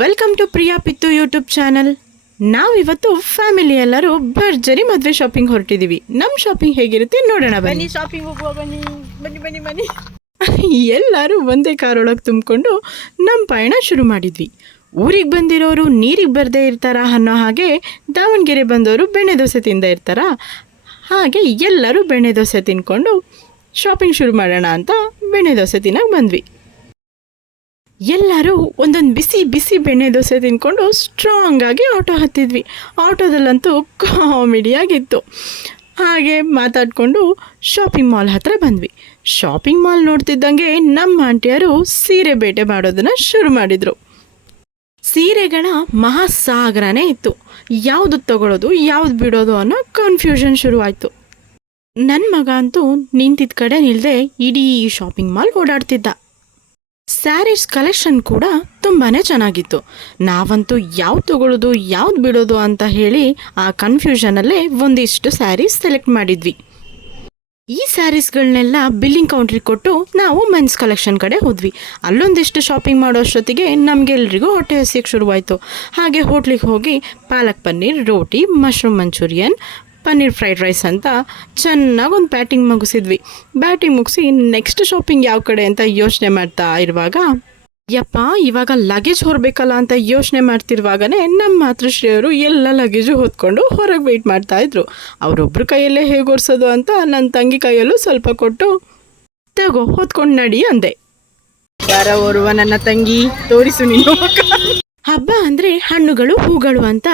Welcome to Priya Pittu YouTube channel. ನಾವಿವತ್ತು family ಎಲ್ಲರೂ ಭರ್ಜರಿ ಮದುವೆ ಶಾಪಿಂಗ್ ಹೊರಟಿದ್ದೀವಿ. ನಮ್ಮ ಶಾಪಿಂಗ್ ಹೇಗಿರುತ್ತೆ ನೋಡೋಣ ಬನ್ನಿ. ಶಾಪಿಂಗ್ ಹೋಗುವ ಬನ್ನಿ ಬನ್ನಿ ಬನ್ನಿ ಬನ್ನಿ. ಎಲ್ಲರೂ ಒಂದೇ ಕಾರೊಳಗೆ ತುಂಬಿಕೊಂಡು ನಮ್ಮ ಪಯಣ ಶುರು ಮಾಡಿದ್ವಿ. ಊರಿಗೆ ಬಂದಿರೋರು ನೀರಿಗೆ ಬರದೇ ಇರ್ತಾರ ಅನ್ನೋ ಹಾಗೆ ದಾವಣಗೆರೆ ಬಂದವರು ಬೆಣ್ಣೆ ದೋಸೆ ತಿಂದ ಇರ್ತಾರ. ಹಾಗೆ ಎಲ್ಲರೂ ಬೆಣ್ಣೆ ದೋಸೆ ತಿನ್ಕೊಂಡು ಶಾಪಿಂಗ್ ಶುರು ಮಾಡೋಣ ಅಂತ ಬೆಣ್ಣೆ ದೋಸೆ ತಿನ್ನೋಕೆ ಬಂದ್ವಿ. ಎಲ್ಲರೂ ಒಂದೊಂದು ಬಿಸಿ ಬಿಸಿ ಬೆಣ್ಣೆ ದೋಸೆ ತಿಂದ್ಕೊಂಡು ಸ್ಟ್ರಾಂಗ್ ಆಗಿ ಆಟೋ ಹತ್ತಿದ್ವಿ. ಆಟೋದಲ್ಲಂತೂ ಕಾಮಿಡಿಯಾಗಿತ್ತು. ಹಾಗೆ ಮಾತಾಡಿಕೊಂಡು ಶಾಪಿಂಗ್ ಮಾಲ್ ಹತ್ರ ಬಂದ್ವಿ. ಶಾಪಿಂಗ್ ಮಾಲ್ ನೋಡ್ತಿದ್ದಂಗೆ ನಮ್ಮ ಆಂಟಿಯರು ಸೀರೆ ಬೇಟೆ ಮಾಡೋದನ್ನು ಶುರು ಮಾಡಿದರು. ಸೀರೆಗಳ ಮಹಾಸಾಗರನೇ ಇತ್ತು. ಯಾವುದು ತಗೊಳ್ಳೋದು ಯಾವುದು ಬಿಡೋದು ಅನ್ನೋ ಕನ್ಫ್ಯೂಷನ್ ಶುರುವಾಯಿತು. ನನ್ನ ಮಗ ಅಂತೂ ನಿಂತಿದ್ದ ಕಡೆ ನಿಲ್ಲದೆ ಇಡೀ ಶಾಪಿಂಗ್ ಮಾಲ್ ಓಡಾಡ್ತಿದ್ದ. ಸ್ಯಾರೀಸ್ ಕಲೆಕ್ಷನ್ ಕೂಡ ತುಂಬಾ ಚೆನ್ನಾಗಿತ್ತು. ನಾವಂತೂ ಯಾವ್ದು ತಗೊಳ್ಳೋದು ಯಾವ್ದು ಬಿಡೋದು ಅಂತ ಹೇಳಿ ಆ ಕನ್ಫ್ಯೂಷನಲ್ಲೇ ಒಂದಿಷ್ಟು ಸ್ಯಾರೀಸ್ ಸೆಲೆಕ್ಟ್ ಮಾಡಿದ್ವಿ. ಈ ಸ್ಯಾರೀಸ್ಗಳನ್ನೆಲ್ಲ ಬಿಲ್ಲಿಂಗ್ ಕೌಂಟ್ರಿಗೆ ಕೊಟ್ಟು ನಾವು ಮೆನ್ಸ್ ಕಲೆಕ್ಷನ್ ಕಡೆ ಹೋದ್ವಿ. ಅಲ್ಲೊಂದಿಷ್ಟು ಶಾಪಿಂಗ್ ಮಾಡೋ ಅಷ್ಟೊತ್ತಿಗೆ ನಮಗೆಲ್ರಿಗೂ ಹೊಟ್ಟೆ ಹಸಿಯಕ್ಕೆ ಶುರುವಾಯಿತು. ಹಾಗೆ ಹೋಟ್ಲಿಗೆ ಹೋಗಿ ಪಾಲಕ್ ಪನ್ನೀರ್, ರೋಟಿ, mushroom Manchurian, paneer fried rice ಅಂತ ಚೆನ್ನಾಗಿ ಒಂದು ಬ್ಯಾಟಿಂಗ್ ಮುಗಿಸಿದ್ವಿ. ಬ್ಯಾಟಿಂಗ್ ಮುಗಿಸಿ ನೆಕ್ಸ್ಟ್ ಶಾಪಿಂಗ್ ಯಾವ ಕಡೆ ಅಂತ ಯೋಚನೆ ಮಾಡ್ತಾ ಇರುವಾಗ ಇವಾಗ ಲಗೇಜ್ ಹೊರಬೇಕಲ್ಲ ಅಂತ ಯೋಚನೆ ಮಾಡ್ತಿರುವಾಗನೇ ನಮ್ಮ ಮಾತೃಶ್ರೀಯವರು ಎಲ್ಲ ಲಗೇಜು ಹೊತ್ಕೊಂಡು ಹೊರಗೆ ವೆಯ್ಟ್ ಮಾಡ್ತಾ ಇದ್ರು. ಅವರೊಬ್ಬರು ಕೈಯಲ್ಲೇ ಹೇಗೆ ಒರೆಸೋದು ಅಂತ ನನ್ನ ತಂಗಿ ಕೈಯಲ್ಲೂ ಸ್ವಲ್ಪ ಕೊಟ್ಟು ತಗೋ ಹೊತ್ಕೊಂಡು ನಡಿ ಅಂದೆ. ಯಾರ ಓರ್ವ ನನ್ನ ತಂಗಿ ತೋರಿಸು ನೀನು. ಹಬ್ಬ ಅಂದರೆ ಹಣ್ಣುಗಳು ಹೂಗಳು ಅಂತ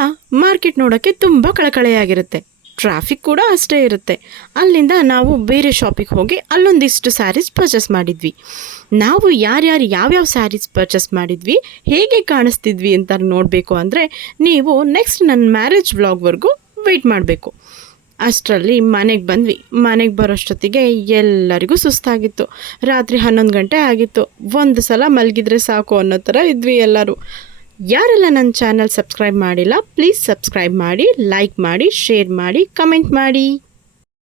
ಮಾರ್ಕೆಟ್ ನೋಡೋಕ್ಕೆ ತುಂಬ ಕಳಕಳೆಯಾಗಿರುತ್ತೆ. ಟ್ರಾಫಿಕ್ ಕೂಡ ಅಷ್ಟೇ ಇರುತ್ತೆ. ಅಲ್ಲಿಂದ ನಾವು ಬೇರೆ ಶಾಪಿಗೆ ಹೋಗಿ ಅಲ್ಲೊಂದಿಷ್ಟು ಸ್ಯಾರೀಸ್ ಪರ್ಚೇಸ್ ಮಾಡಿದ್ವಿ. ನಾವು ಯಾರ್ಯಾರು ಯಾವ್ಯಾವ ಸ್ಯಾರೀಸ್ ಪರ್ಚೇಸ್ ಮಾಡಿದ್ವಿ, ಹೇಗೆ ಕಾಣಿಸ್ತಿದ್ವಿ ಅಂತ ನೋಡಬೇಕು ಅಂದರೆ ನೀವು ನೆಕ್ಸ್ಟ್ ನನ್ನ ಮ್ಯಾರೇಜ್ ವ್ಲಾಗ್ವರೆಗೂ ವೆಯ್ಟ್ ಮಾಡಬೇಕು. ಅಷ್ಟರಲ್ಲಿ ಮನೆಗೆ ಬಂದ್ವಿ. ಮನೆಗೆ ಬರೋಷ್ಟೊತ್ತಿಗೆ ಎಲ್ಲರಿಗೂ ಸುಸ್ತಾಗಿತ್ತು. ರಾತ್ರಿ 11 ಗಂಟೆ ಆಗಿತ್ತು. ಒಂದು ಸಲ ಮಲಗಿದ್ರೆ ಸಾಕು ಅನ್ನೋ ಥರ ಇದ್ವಿ ಎಲ್ಲರೂ. ಯಾರೆಲ್ಲ ನನ್ನ ಚಾನಲ್ ಸಬ್ಸ್ಕ್ರೈಬ್ ಮಾಡಿಲ್ಲ ಪ್ಲೀಸ್ ಸಬ್ಸ್ಕ್ರೈಬ್ ಮಾಡಿ, ಲೈಕ್ ಮಾಡಿ, ಶೇರ್ ಮಾಡಿ, ಕಮೆಂಟ್ ಮಾಡಿ.